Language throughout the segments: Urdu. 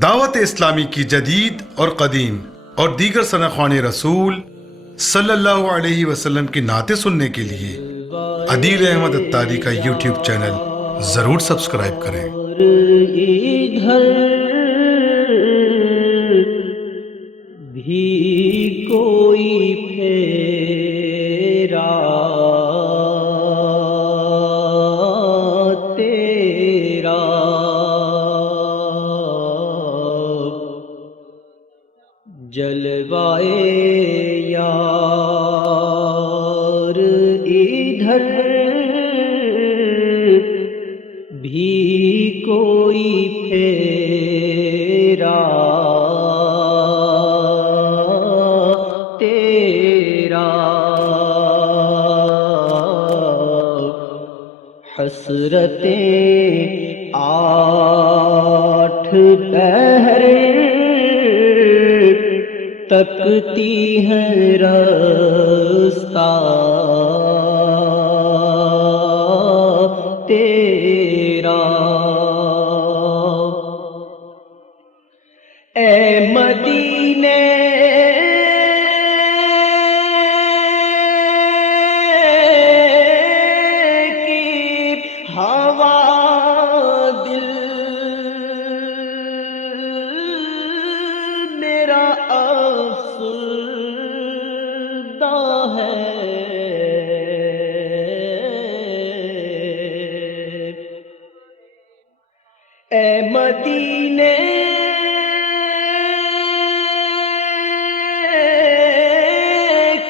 دعوت اسلامی کی جدید اور قدیم اور دیگر ثناءخوان رسول صلی اللہ علیہ وسلم کی نعتیں سننے کے لیے عدیل احمد اتاری کا یوٹیوب چینل ضرور سبسکرائب کریں۔ ادھر بھی کوئی پھیرا تیرا، جلوائے یار ادھر بھی کوئی پھیرا تیرا، حسرتیں 8 پہر تکتی ہیں رستہ تیرا، اے مدینے کی ہوا دل میرا افسردہ ہے، اے مدینے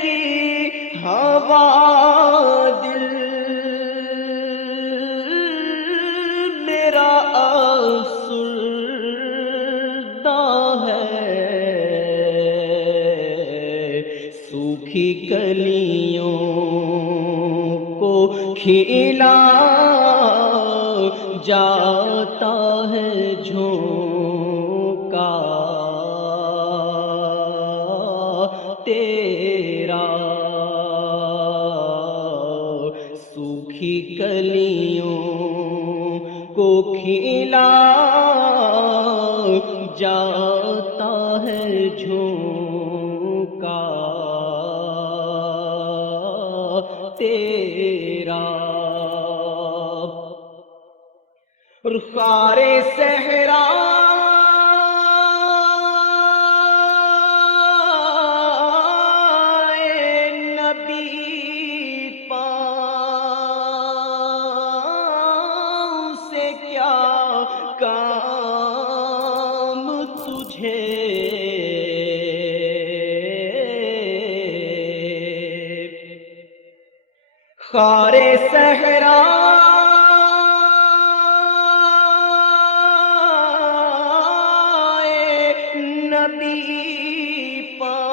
کی ہوا دل میرا افسردہ ہے، سوکھی کلیوں کو کھلا جاتا ہے جھونکا تیرا، سوکھی کلیوں کو کھلا جاتا ہے جھونکا تیرا، رخسار صحرا نبی پاؤں سے کیا کام تجھے، خار صحرا نبی پاؤں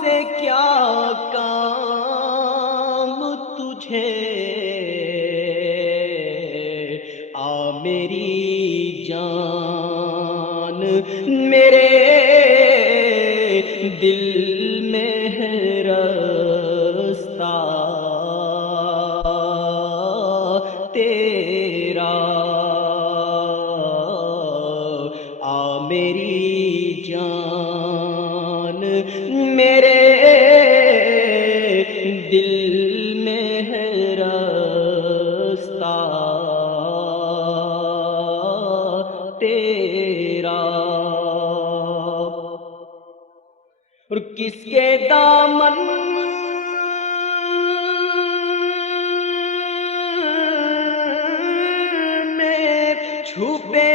سے کیا کام تجھے، آ میری جان میرے دل میں ہے رستہ تیرا، میری جان میرے دل میں ہے رستہ تیرا، اور کس کے دامن میں چھپے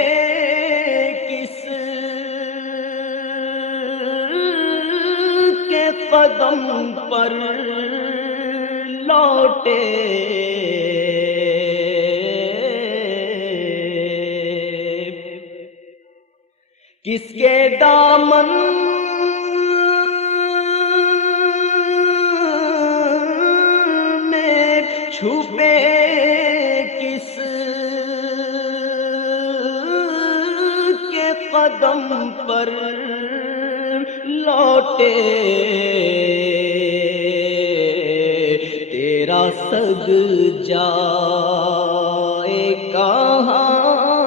قدم پر لوٹے، کس کے دامن میں چھپے کس کے قدم پر لوٹے، تیرا سگ جائے کہاں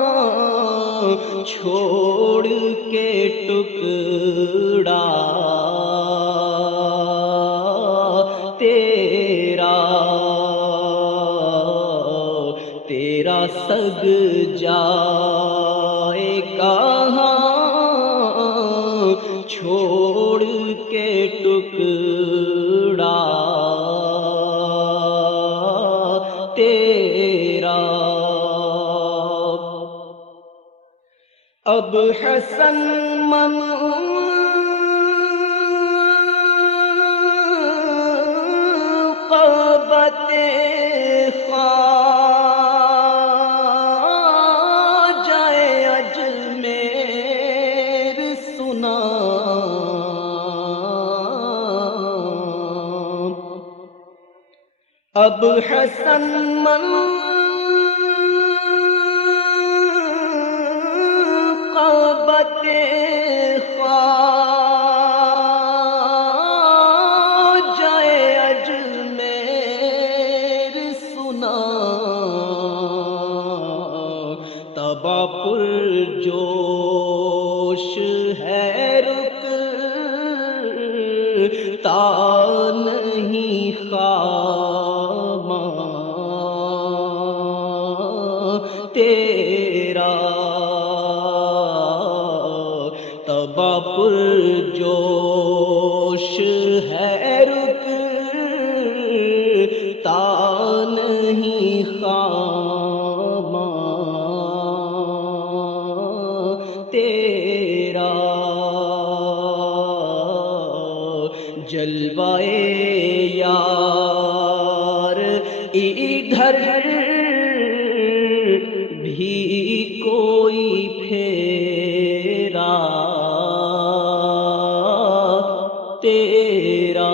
چھوڑ کے ٹکڑا تیرا تیرا سگ جائے کہاں چھوڑ کے ٹکڑا تیرا اب حسن منقبت خواجہ اجمیر سنا اب حسن منقبت خواجہ اجمیر سنا طبع پر جوش ہے رکتا نہیں خامہ تیرا طبع پر جوش ہے رکتا نہیں خامہ تیرا جلوائے یار ادھر بھی کوئی پھیرا تیرا